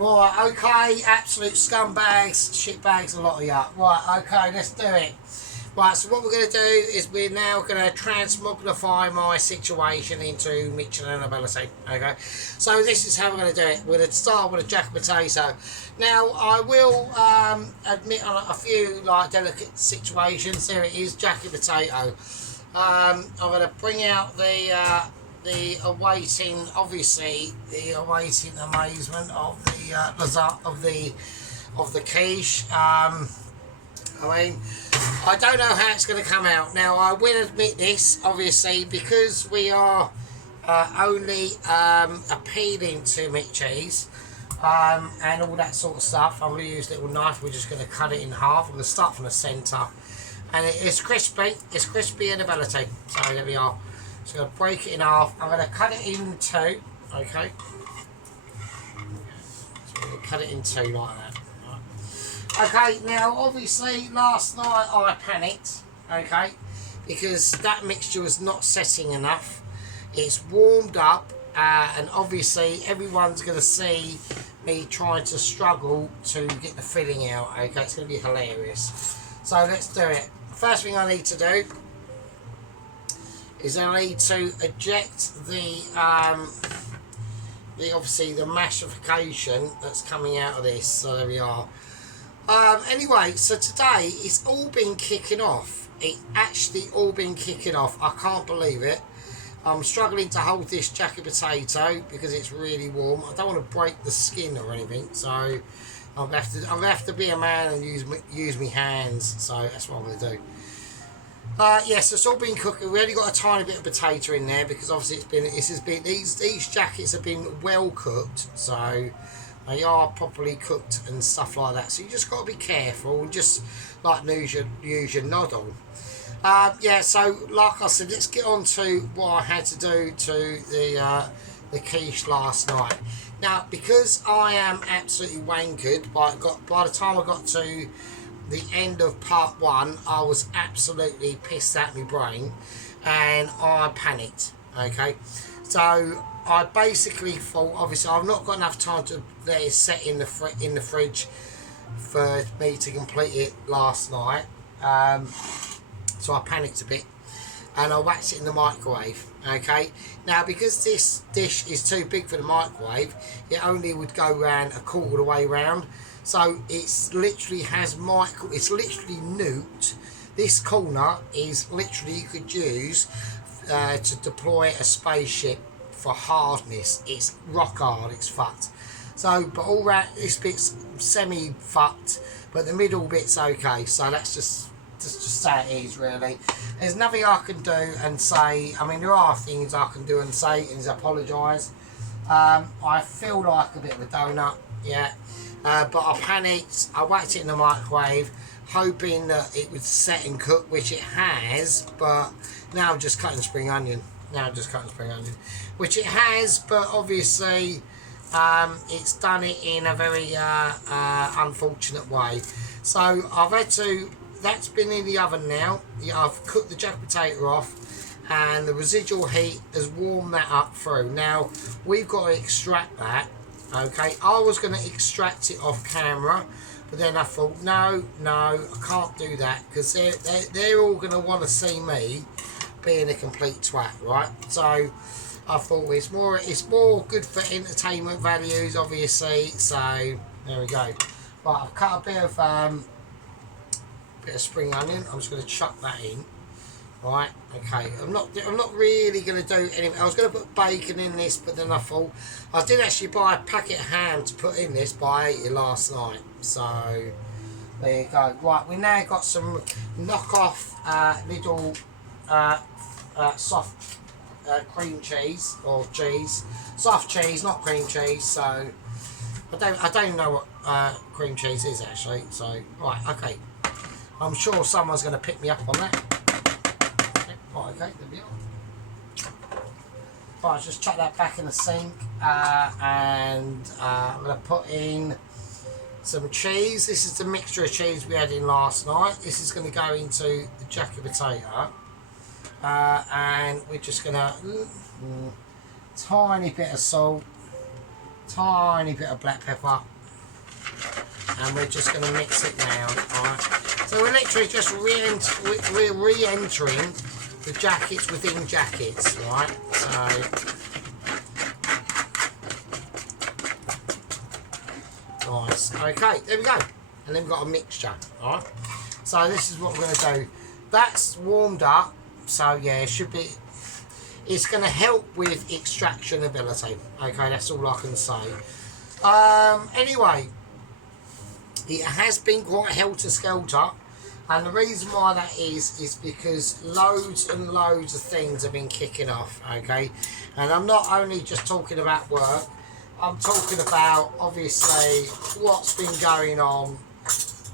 Right, okay, absolute scumbags, shitbags, a lot of you. Right, okay, let's do it. Right, so what we're going to do is we're now going to transmogrify my situation into Michelin ability. Okay, so this is how we're going to do it. We're going to start with a jack potato. Now, I will admit on a few like delicate situations. There it is, jacket potato. I'm going to bring out the awaiting, obviously, the awaiting amazement of the quiche. I mean, I don't know how it's going to come out. Now, I will admit this, obviously, because we are only appealing to meat cheese and all that sort of stuff. I'm going to use a little knife. We're just going to cut it in half. I'm going to start from the centre. And it's crispy. It's crispy in ability. So there we are. So I'm going to break it in half. I'm going to cut it in two. Okay. So I'm going to cut it in two like that. Okay, now obviously last night I panicked, okay, because that mixture was not setting enough. It's warmed up and obviously everyone's going to see me trying to struggle to get the filling out, okay, it's going to be hilarious. So let's do it. First thing I need to do is I need to eject the obviously the massification that's coming out of this, so there we are. Anyway, so today it's all been kicking off. It actually all been kicking off. I can't believe it. I'm struggling to hold this jacket potato because it's really warm. I don't want to break the skin or anything, so I'm gonna have to be a man and use my hands. So that's what I'm gonna do. Yes, it's all been cooking. We only got a tiny bit of potato in there because obviously these jackets have been well cooked, so they are properly cooked and stuff like that. So you just got to be careful and just like use your noddle. Yeah, so like I said, let's get on to what I had to do to the quiche last night. Now, because I am absolutely wankered, by the time I got to the end of part one, I was absolutely pissed at my brain and I panicked. Okay, so I basically thought, obviously I've not got enough time to let it set in the fridge for me to complete it last night, so I panicked a bit and I whacked it in the microwave. Okay, now because this dish is too big for the microwave, it only would go round a quarter of the way round, so it's literally it's literally nuked. This corner is literally, you could use to deploy a spaceship for hardness. It's rock hard, it's fucked. So, but all that, this bit's semi fucked, but the middle bit's okay. So that's just how it is, really. There's nothing I can do and say. I mean, there are things I can do and say and apologise. I feel like a bit of a donut, yeah, but I panicked. I whacked it in the microwave, hoping that it would set and cook, which it has, but now I'm just cutting spring onion. Which it has, but obviously it's done it in a very unfortunate way. So I've had to, that's been in the oven now. Yeah, I've cooked the jack potato off and the residual heat has warmed that up through. Now we've got to extract that. Okay, I was going to extract it off camera, but then I thought no, I can't do that because they're all going to want to see me being a complete twat, right? So I thought it's more good for entertainment values, obviously. So there we go. Right, I've cut a bit of spring onion. I'm just going to chuck that in. Right, okay. I'm not really going to do anything. I was going to put bacon in this, but then I thought I did actually buy a packet of ham to put in this, but I ate it last night. So there you go. Right, we now got some knockoff little soft cream cheese or cheese, soft cheese, not cream cheese. So I don't know what cream cheese is actually. So right, okay. I'm sure someone's going to pick me up on that. Right, okay, there we are. Right, just chuck that back in the sink, and I'm going to put in some cheese. This is the mixture of cheese we had in last night. This is going to go into the jacket potato. And we're just gonna tiny bit of salt, tiny bit of black pepper, and we're just going to mix it round. Alright, so we're literally just re-entering the jackets within jackets, right? So nice. Okay, there we go. And then we've got a mixture. Alright. So this is what we're going to do. That's warmed up. So yeah, it should be. It's going to help with extraction ability. Okay, that's all I can say. Anyway, it has been quite helter-skelter. And the reason why that is because loads and loads of things have been kicking off. Okay. And I'm not only just talking about work. I'm talking about, obviously, what's been going on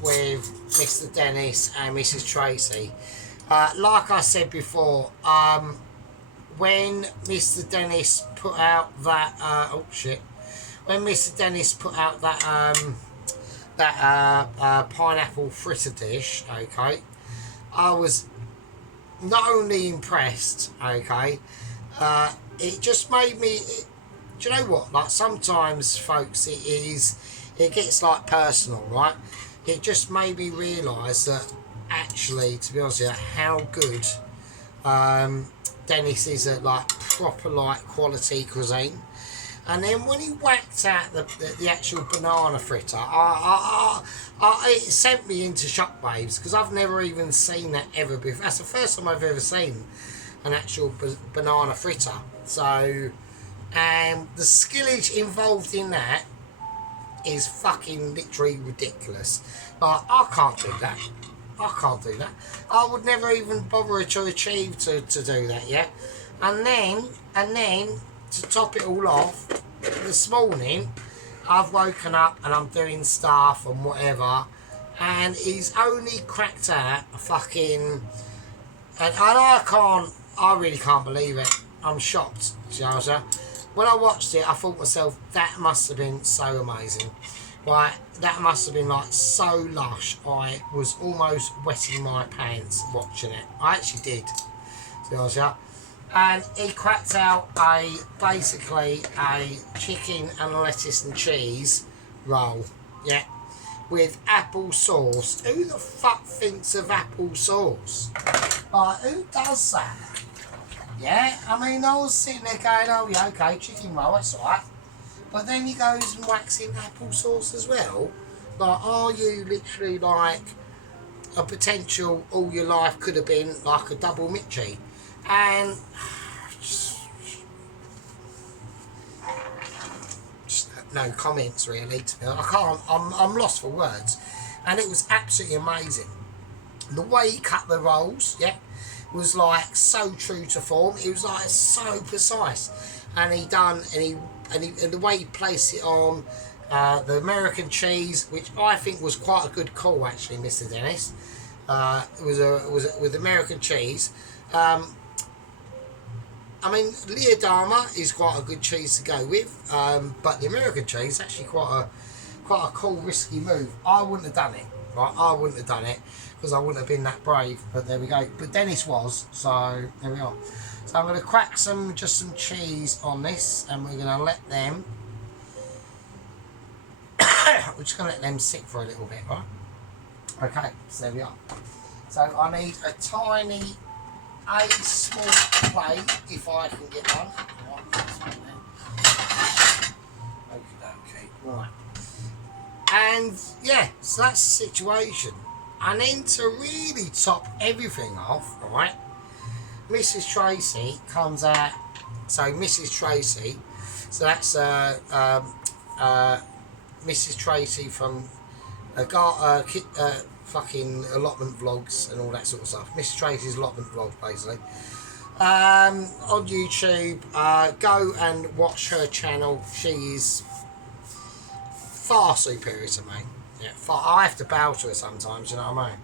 with Mr. Dennis and Mrs. Tracy. Like I said before, when Mr. Dennis put out that when Mr. Dennis put out that pineapple fritter dish, okay, I was not only impressed, okay, it just made me. Do you know what? Like sometimes, folks, it gets like personal, right? It just made me realise that actually, to be honest with you, how good Dennis is at like proper like quality cuisine. And then when he whacked out the actual banana fritter, it sent me into shockwaves because I've never even seen that ever before. That's the first time I've ever seen an actual banana fritter. So, and the skillage involved in that is fucking literally ridiculous. Like, I can't do that. I can't do that. I would never even bother to achieve to do that, yeah? And then, to top it all off, this morning, I've woken up and I'm doing stuff and whatever, and he's only cracked out a fucking... And I really can't believe it. I'm shocked, you know what I'm saying? When I watched it, I thought to myself, that must have been so amazing. Right, that must have been like so lush. I was almost wetting my pants watching it. I actually did, to be honest with you. And he cracked out basically a chicken and lettuce and cheese roll, yeah, with apple sauce. Who the fuck thinks of apple sauce? Like, who does that? Yeah, I mean, I was sitting there going, oh yeah, okay, chicken roll, that's alright. But then he goes and whacks in apple sauce as well. Like, are you literally like a potential all your life could have been like a double Mitchie? And just no comments really. I can't. I'm lost for words. And it was absolutely amazing. The way he cut the rolls, yeah, was like so true to form. It was like so precise. And the way he placed it on the American cheese, which I think was quite a good call actually, Mr. Dennis. It was with American cheese. I mean, Leodama is quite a good cheese to go with, but the American cheese is actually quite a cool, risky move. I wouldn't have done it, right? I wouldn't have done it because I wouldn't have been that brave. But there we go. But Dennis was, so there we are. So I'm going to crack just some cheese on this, and we're going to let them. We're just going to let them sit for a little bit, right? Okay, so there we are. So I need a small plate, if I can get one. Okay, right. And yeah, so that's the situation. And then to really top everything off, right, Mrs. Tracy comes out. So Mrs. Tracy, so that's Mrs. Tracy from fucking allotment vlogs and all that sort of stuff. Mrs. Tracy's allotment vlogs, basically. On YouTube, go and watch her channel. She is far superior to me. Yeah, I have to bow to her sometimes, you know what I mean?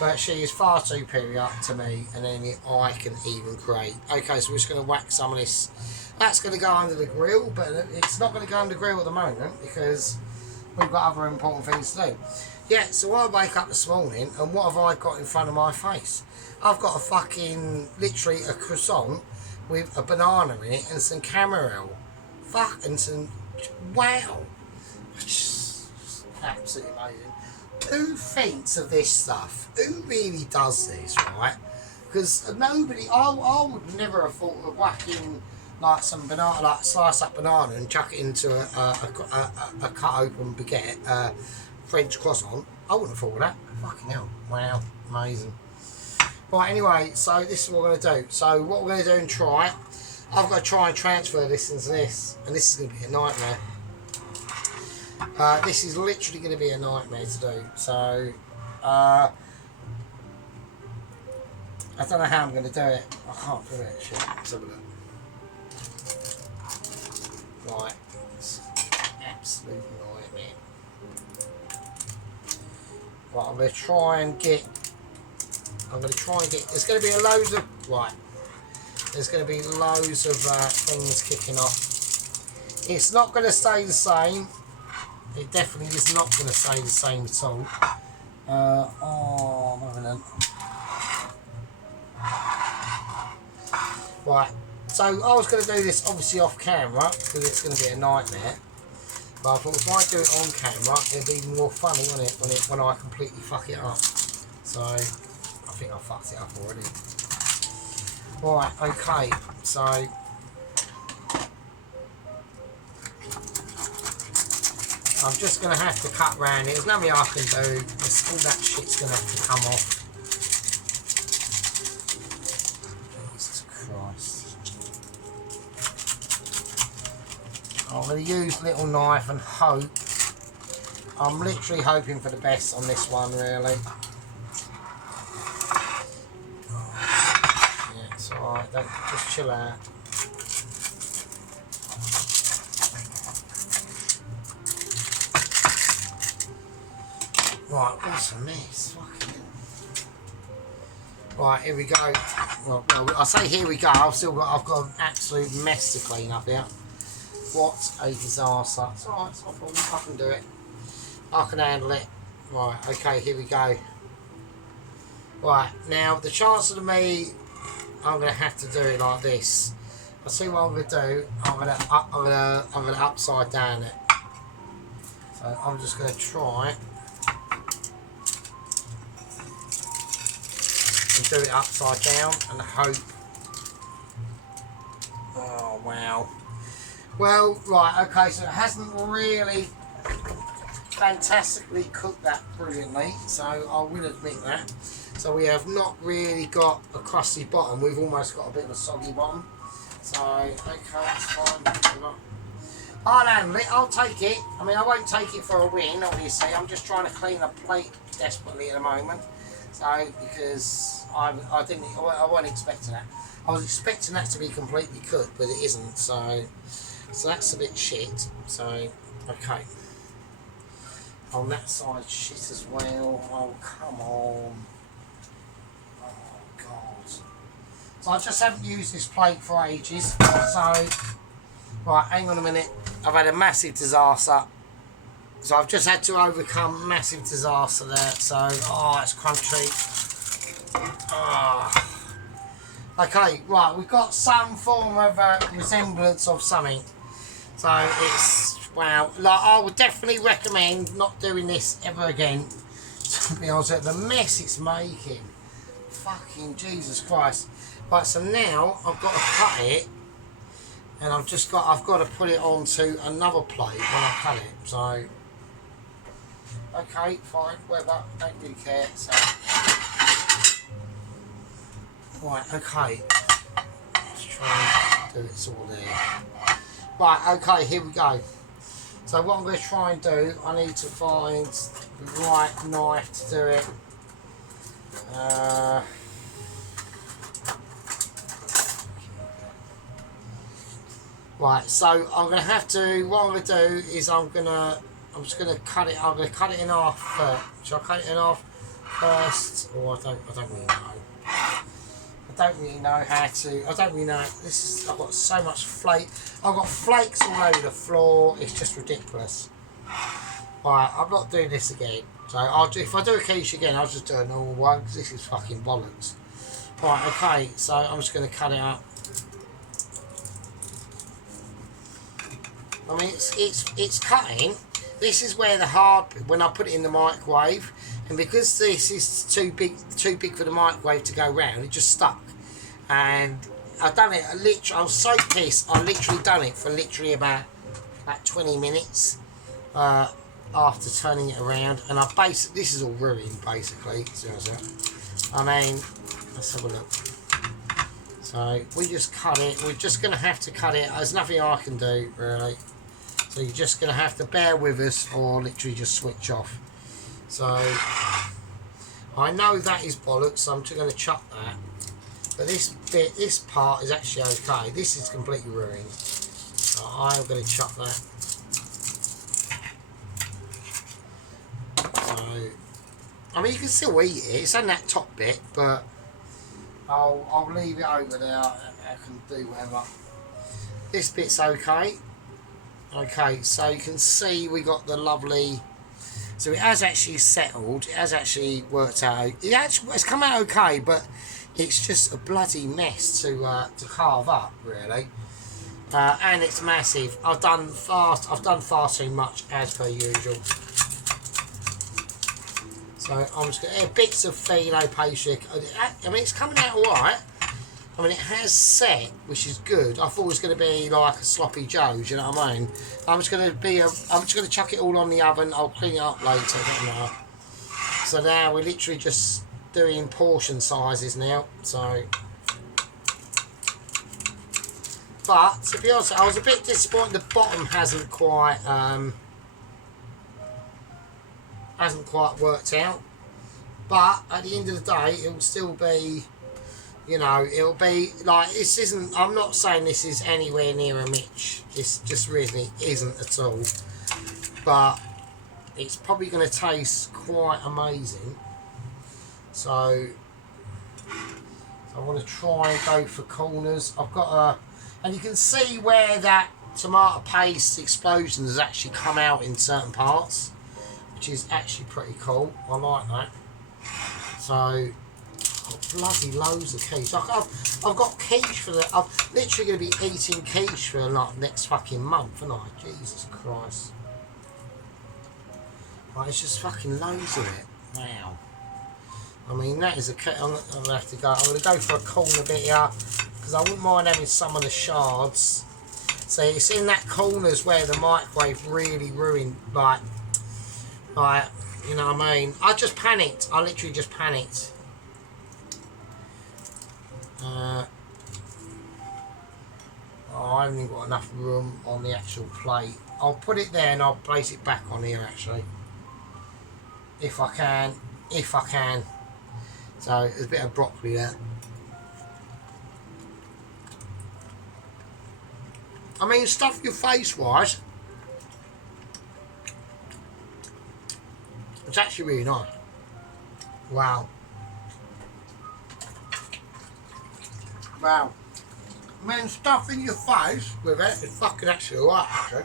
But she is far superior to me and anything I can even create. Okay, so we're just going to whack some of this. That's going to go under the grill, but it's not going to go under the grill at the moment because we've got other important things to do. Yeah, so I wake up this morning and what have I got in front of my face? I've got literally a croissant with a banana in it and some caramel. And some wow. Absolutely amazing. Who thinks of this stuff? Who really does this, right? Because nobody, I would never have thought of whacking like some banana, like slice up banana and chuck it into a cut open baguette, French croissant. I wouldn't have thought of that. Fucking hell. Wow. Amazing. Right, anyway, so this is what we're going to do. So what we're going to do and try, I've got to try and transfer this into this, and this is going to be a nightmare. This is literally going to be a nightmare to do. So, I don't know how I'm going to do it. I can't do it. Shit. Let's have a look. Right. It's absolute nightmare. Right, I'm going to try and get... There's going to be a loads of... Right. There's going to be loads of things kicking off. It's not going to stay the same. It definitely is not going to stay the same at all. Oh, I'm right, so I was going to do this obviously off camera because it's going to be a nightmare. But I thought if I do it on camera, it'll be more funny, won't it, when I completely fuck it up. So I think I fucked it up already. Right, okay, so I'm just going to have to cut round it. There's nothing I can do. All that shit's going to have to come off. Jesus Christ. I'm going to use a little knife and hope. I'm literally hoping for the best on this one, really. Yeah, it's alright. Just chill out. Right, what's a mess? Fucking hell. Right, here we go. Well, I say here we go. I've got an absolute mess to clean up here. What a disaster. It's alright, it's not a problem. I can do it. I can handle it. Right, okay, here we go. Right, now the chances of me, I'm gonna have to do it like this. I'll see what I'm gonna do. I'm gonna upside down it. So I'm just gonna try it. And do it upside down and hope. Oh wow. Well, right, okay, so it hasn't really fantastically cooked that brilliantly, so I will admit that. So we have not really got a crusty bottom, we've almost got a bit of a soggy bottom. So, okay, it's fine. I'll handle it, I'll take it. I mean, I won't take it for a win, obviously. I'm just trying to clean a plate desperately at the moment. So, because I wasn't expecting that. I was expecting that to be completely cooked, but it isn't. So that's a bit shit. So, okay. On that side, shit as well. Oh, come on. Oh, God. So I just haven't used this plate for ages. So, right, hang on a minute. I've had a massive disaster. So I've just had to overcome massive disaster there. So, oh, it's crunchy. Oh. Okay, right, we've got some form of resemblance of something. So it's, wow, like I would definitely recommend not doing this ever again. To be honest with you, the mess it's making. Fucking Jesus Christ. Right, so now I've got to cut it. And I've got to put it onto another plate when I cut it. So, okay, fine, whatever, don't really care. So, right, okay. Let's try and do it all there. Right, okay, here we go. So what I'm going to try and do, I need to find the right knife to do it. Right, so I'm going to have to, what I'm going to do is I'm just going to cut it, I'm going to cut it in half first. Shall I cut it in half first? Or I don't really know. I don't really know how to, I don't really know, I've got so much flake, I've got flakes all over the floor, it's just ridiculous. Right, I'm not doing this again. So if I do a quiche again, I'll just do a normal one, because this is fucking bollocks. Right, okay, so I'm just going to cut it up. I mean, it's cutting. This is where the hard, when I put it in the microwave, and because this is too big for the microwave to go round, it just stuck. And I done it. I was so pissed. I literally done it for literally about 20 minutes after turning it around, and I basically, this is all ruined basically. I mean, let's have a look. So we just cut it. We're just going to have to cut it. There's nothing I can do really. So you're just going to have to bear with us, or literally just switch off. So I know that is bollocks, so I'm just going to chop that. But this part is actually okay. This is completely ruined. So I'm going to chop that. So, I mean, you can still eat it. It's on that top bit, but I'll leave it over there. I can do whatever. This bit's okay. Okay, so you can see we got the lovely. So it has actually settled. It has actually worked out. It's come out okay, but it's just a bloody mess to carve up, really. And it's massive. I've done far too much as per usual. So I'm just going to add bits of Filo pastry. I mean, it's coming out alright. I mean, it has set, which is good. I thought it was going to be like a sloppy Joe, do you know what I mean? I'm just going to chuck it all on the oven. I'll clean it up later. So now we're literally just doing portion sizes now. So, but to be honest, I was a bit disappointed. The bottom hasn't quite worked out. But at the end of the day, it will still be. You know, it'll be like, this isn't, I'm not saying this is anywhere near a Mitch. This just really isn't at all. But it's probably going to taste quite amazing. So I want to try and go for corners. I've got a, and you can see where that tomato paste explosion has actually come out in certain parts, which is actually pretty cool. I like that. So, bloody loads of quiche. I've got quiche for the. I'm literally going to be eating quiche for like next fucking month, aren't I? Jesus Christ! Like, it's just fucking loads of it. Wow. I mean, that is a. I'm gonna have to go. I'm gonna go for a corner bit here because I wouldn't mind having some of the shards. So it's in that corners where the microwave really ruined. Like, you know what I mean? I just panicked. I literally just panicked. I haven't got enough room on the actual plate. I'll put it there and I'll place it back on here actually. If I can. So there's a bit of broccoli there. I mean, stuff your face wise. It's actually really nice. Wow. Wow. I mean, stuff in your face with it is fucking actually alright, actually.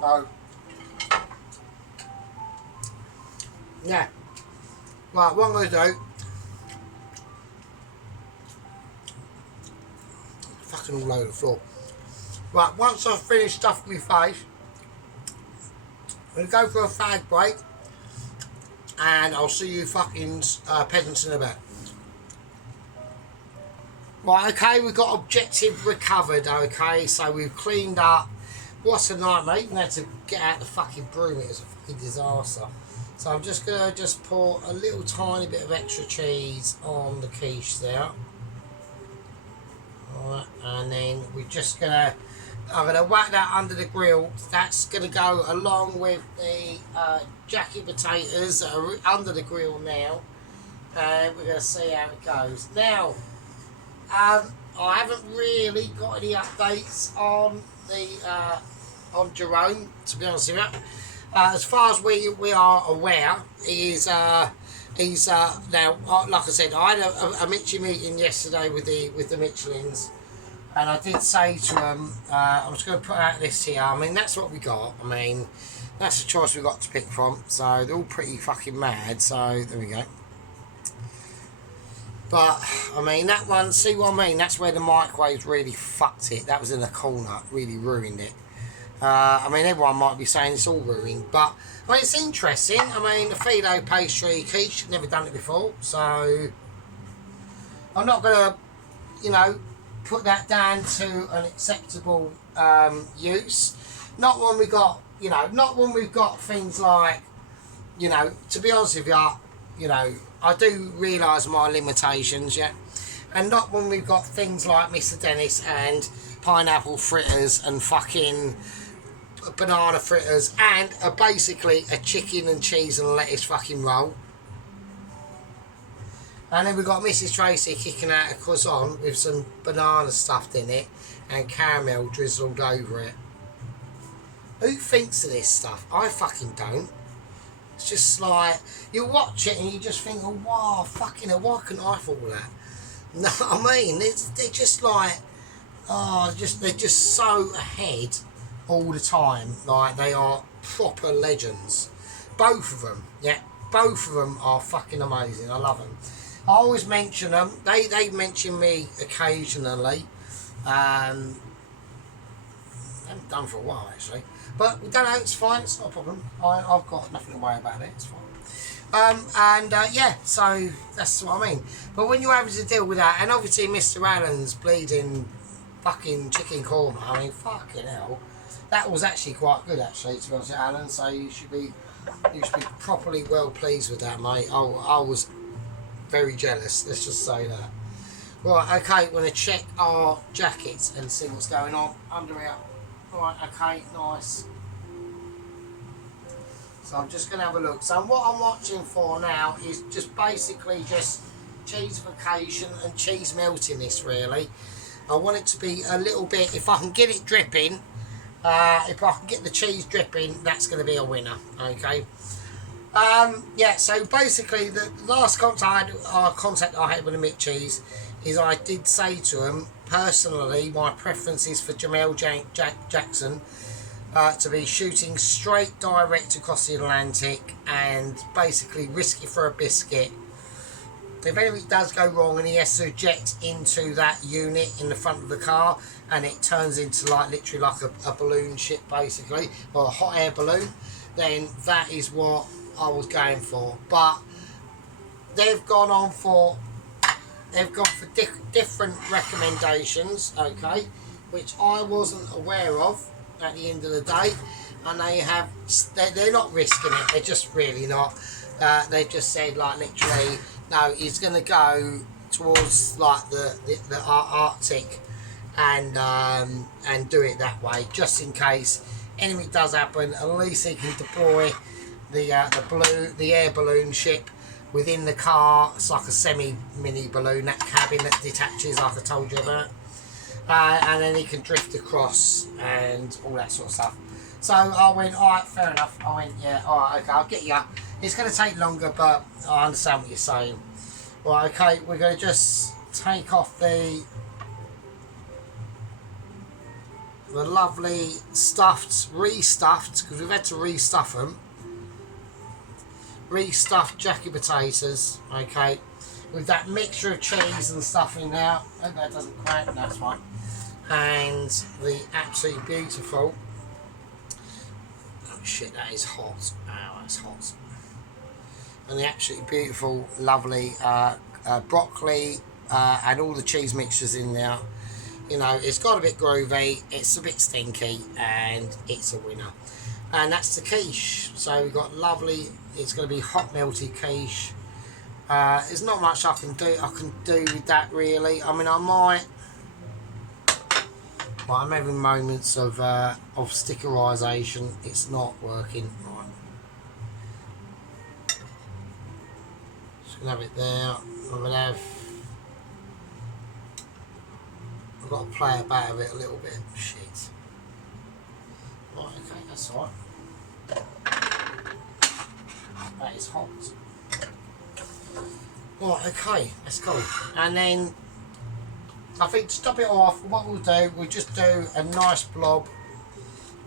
So, yeah. Right, what I'm going to do. Fucking all over the floor. Right, once I've finished stuffing my face, I'm going to go for a fag break. And I'll see you fucking peasants in a bit. Right, okay, we've got objective recovered, okay, so we've cleaned up. What's a nightmare? Even had to get out the fucking broom, it was a fucking disaster. So I'm just going to pour a little tiny bit of extra cheese on the quiche there. Alright, and then we're just going to, I'm going to whack that under the grill. That's going to go along with the jacket potatoes that are under the grill now. And we're going to see how it goes. Now, I haven't really got any updates on the on Jerome, to be honest with you. As far as we are aware, he's now, like I said, I had a Mitchie meeting yesterday with the Michelins, and I did say to him, I'm just going to put out this here. I mean, that's what we got. I mean, that's the choice we got to pick from. So they're all pretty fucking mad. So there we go. But, I mean, that one, see what I mean? That's where the microwave really fucked it. That was in the corner, really ruined it. I mean, everyone might be saying it's all ruined, but I mean, it's interesting. I mean, the Filo pastry quiche, never done it before, so I'm not gonna, you know, put that down to an acceptable use. Not when we got, you know, not when we've got things like, you know, to be honest with you know, I do realise my limitations, yeah, and not when we've got things like Mr. Dennis and pineapple fritters and fucking banana fritters and basically a chicken and cheese and lettuce fucking roll. And then we've got Mrs. Tracy kicking out a croissant with some banana stuffed in it and caramel drizzled over it. Who thinks of this stuff? I fucking don't. It's just like, you watch it and you just think, oh wow, fucking hell, why couldn't I thought of that? No, I mean, they're just like, oh, they're just so ahead all the time. Like, they are proper legends. Both of them, yeah, both of them are fucking amazing. I love them. I always mention them. They mention me occasionally. I haven't done for a while actually, but we don't know. It's fine. It's not a problem. I've got nothing to worry about it. It's fine. Yeah, so that's what I mean. But when you're having to deal with that, and obviously Mr. Allen's bleeding fucking chicken korma. I mean, fucking hell, that was actually quite good actually, to be honest with Alan. So you should be properly well pleased with that, mate. I was very jealous, let's just say that. Right, okay, we're going to check our jackets and see what's going on under here. Right, okay, nice. So I'm just going to have a look. So what I'm watching for now is just basically just cheesification and cheese melting this, really. I want it to be a little bit, if I can get it dripping, if I can get the cheese dripping, that's going to be a winner, okay? Yeah, so basically the last contact I had with the McCheese is I did say to him, personally, my preference is for Jamel Jackson to be shooting straight direct across the Atlantic and basically risk it for a biscuit. If anything does go wrong and he has to eject into that unit in the front of the car and it turns into like literally like a balloon ship basically, or a hot air balloon, then that is what I was going for. But they've gone for different recommendations, okay, which I wasn't aware of at the end of the day, and they're not risking it. They're just really not. They've just said like literally, no, he's going to go towards like the Arctic and do it that way, just in case anything does happen. At least he can deploy the air balloon ship within the car. It's like a semi-mini balloon, that cabin that detaches like I told you about, and then he can drift across and all that sort of stuff. So I went, alright, fair enough. I went, yeah, alright, okay, I'll get you. It's going to take longer, but I understand what you're saying. Right, okay, we're going to just take off the lovely restuffed, because we've had to restuff them, restuffed jacket potatoes, okay, with that mixture of cheese and stuff in there. I hope that doesn't crack, that's fine. And the absolutely beautiful, oh shit, that is hot, oh that's hot. And the absolutely beautiful, lovely broccoli and all the cheese mixtures in there. You know, it's got a bit groovy, it's a bit stinky, and it's a winner. And that's the quiche. So we've got lovely, it's going to be hot melted quiche. There's not much I can do with that really. I mean, I might, but I'm having moments of stickerisation. It's not working right. Just gonna have it there. I'm gonna have, I've got to play about with it a little bit. Shit. Right, okay, that's alright. That is hot. Right, okay, that's cool. And then I think to top it off, what we'll do, we'll just do a nice blob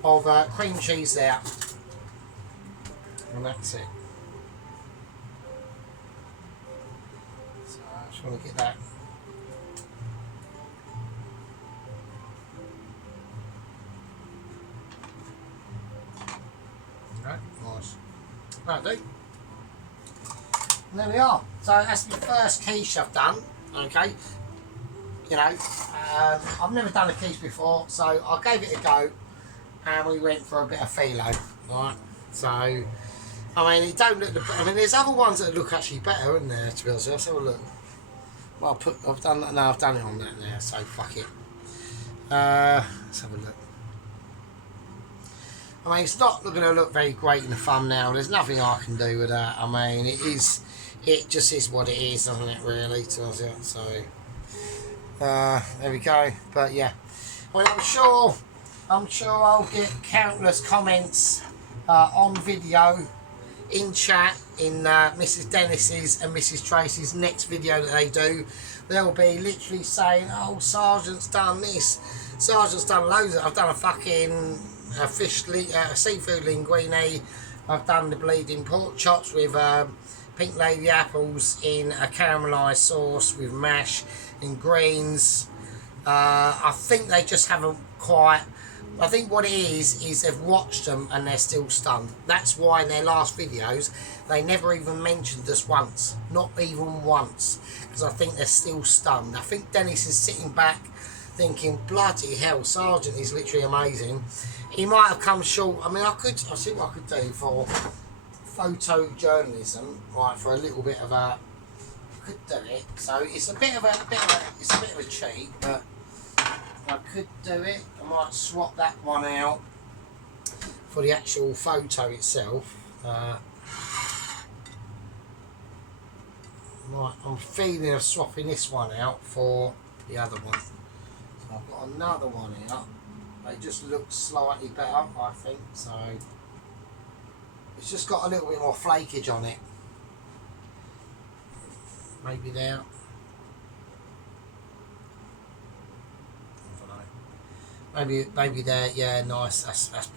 of cream cheese there. And that's it. So I just want to get that. That'll do. And there we are. So that's the first quiche I've done. Okay. You know, I've never done a quiche before, so I gave it a go, and we went for a bit of Filo. Right. So, I mean, it don't look. I mean, there's other ones that look actually better, isn't there? To be honest, let's have a look. Well, I've done that. No, I've done it on that now. So fuck it. Let's have a look. I mean, it's not going to look very great in the thumbnail. There's nothing I can do with that. I mean, it just is what it is, doesn't it, really? So, there we go. But yeah, well, I'm sure I'll get countless comments on video, in chat, in Mrs. Dennis's and Mrs. Tracy's next video that they do. They'll be literally saying, "Oh, Sergeant's done this. Sergeant's done loads of. I've done a fucking seafood linguine. I've done the bleeding pork chops with pink lady apples in a caramelised sauce with mash and greens." I think they just haven't quite. I think what it is they've watched them and they're still stunned. That's why in their last videos they never even mentioned us once, not even once, because I think they're still stunned. I think Dennis is sitting back thinking, bloody hell, Sergeant is literally amazing. He might have come short. I mean, I'll see what I could do for photojournalism, right? For a little bit of a, I could do it. So it's a bit of a cheat, but I could do it. I might swap that one out for the actual photo itself. I'm feeling of swapping this one out for the other one. So I've got another one out. They just look slightly better, I think. So it's just got a little bit more flakage on it. Maybe there. Maybe there, yeah, nice, that's better.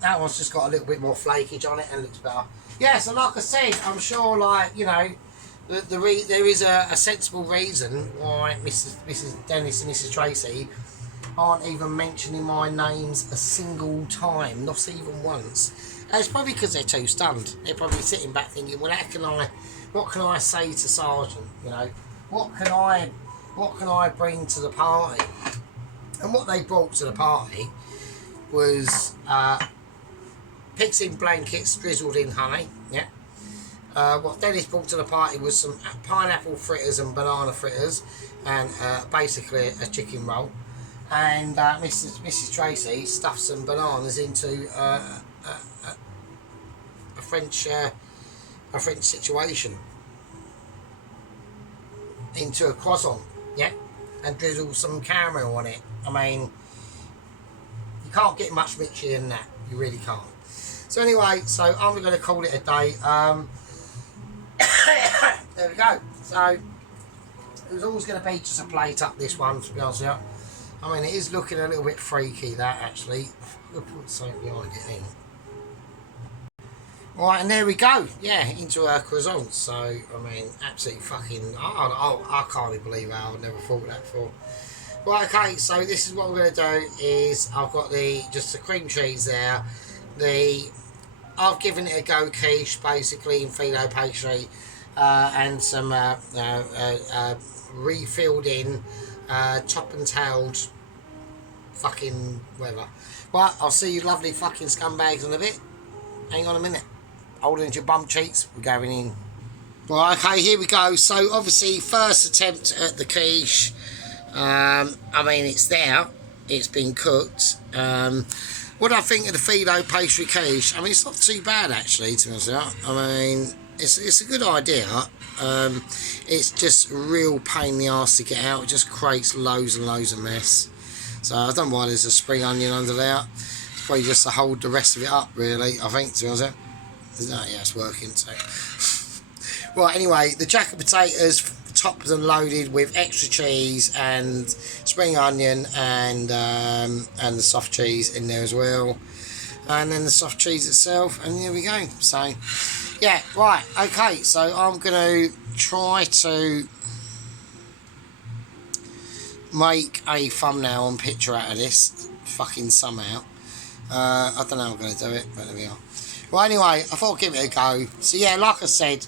That one's just got a little bit more flakage on it and looks better. Yeah, so like I said, I'm sure, like, you know, there is a sensible reason why Mrs. Dennis and Mrs. Tracy aren't even mentioning my names a single time, not even once. And it's probably because they're too stunned. They're probably sitting back thinking, well, what can I say to Sergeant, you know? What can I bring to the party? And what they brought to the party was pigs in blankets drizzled in honey. Yeah. What Dennis brought to the party was some pineapple fritters and banana fritters, and basically a chicken roll. And Mrs. Tracy stuffed some bananas into a French situation, into a croissant. Yeah, and drizzle some caramel on it. I mean, you can't get much richer than that. You really can't. So anyway, so I'm going to call it a day. There we go. So it was always going to be just a plate up, this one, to be honest with you. I mean, it is looking a little bit freaky, that, actually. We'll put something behind it in. Right, and there we go. Yeah, into our croissants. So, I mean, absolutely fucking... I can't even believe how I never thought that before. Right, okay, so this is what we're going to do is I've got just the cream cheese there. I've given it a go quiche, basically, in Filo pastry. And some refilled in, top and tailed fucking whatever. Right, I'll see you lovely fucking scumbags in a bit. Hang on a minute. Holding your bum cheeks, we're going in. Right, okay, here we go. So obviously, first attempt at the quiche. I mean, it's there. It's been cooked. What do I think of the Filo pastry quiche? I mean, it's not too bad, actually, to be honest with you. I mean, it's a good idea. It's just a real pain in the arse to get out. It just creates loads and loads of mess. So I don't know why there's a spring onion under there. It's probably just to hold the rest of it up, really, I think, to be honest with you. No, yeah, it's working. So, right. Anyway, the jacket potatoes topped and loaded with extra cheese and spring onion and the soft cheese in there as well, and then the soft cheese itself. And here we go. So, yeah, right. Okay. So I'm gonna try to make a thumbnail and picture out of this fucking somehow. I don't know how I'm gonna do it, but there we are. Well, anyway, I thought I'd give it a go. So yeah, like I said,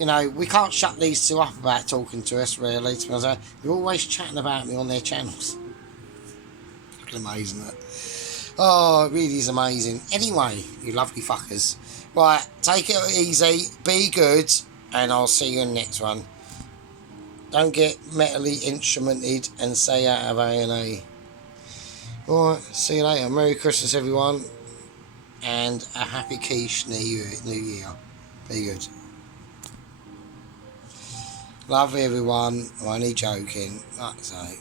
you know, we can't shut these two up about talking to us, really. To be honest, they're always chatting about me on their channels. Fucking amazing, that. Oh, it really is amazing. Anyway, you lovely fuckers. Right, take it easy, be good, and I'll see you in the next one. Don't get mentally instrumented and stay out of A&E. Alright, see you later. Merry Christmas, everyone. And a happy quiche New Year. Be good. Love everyone. I'm only joking. Like I say.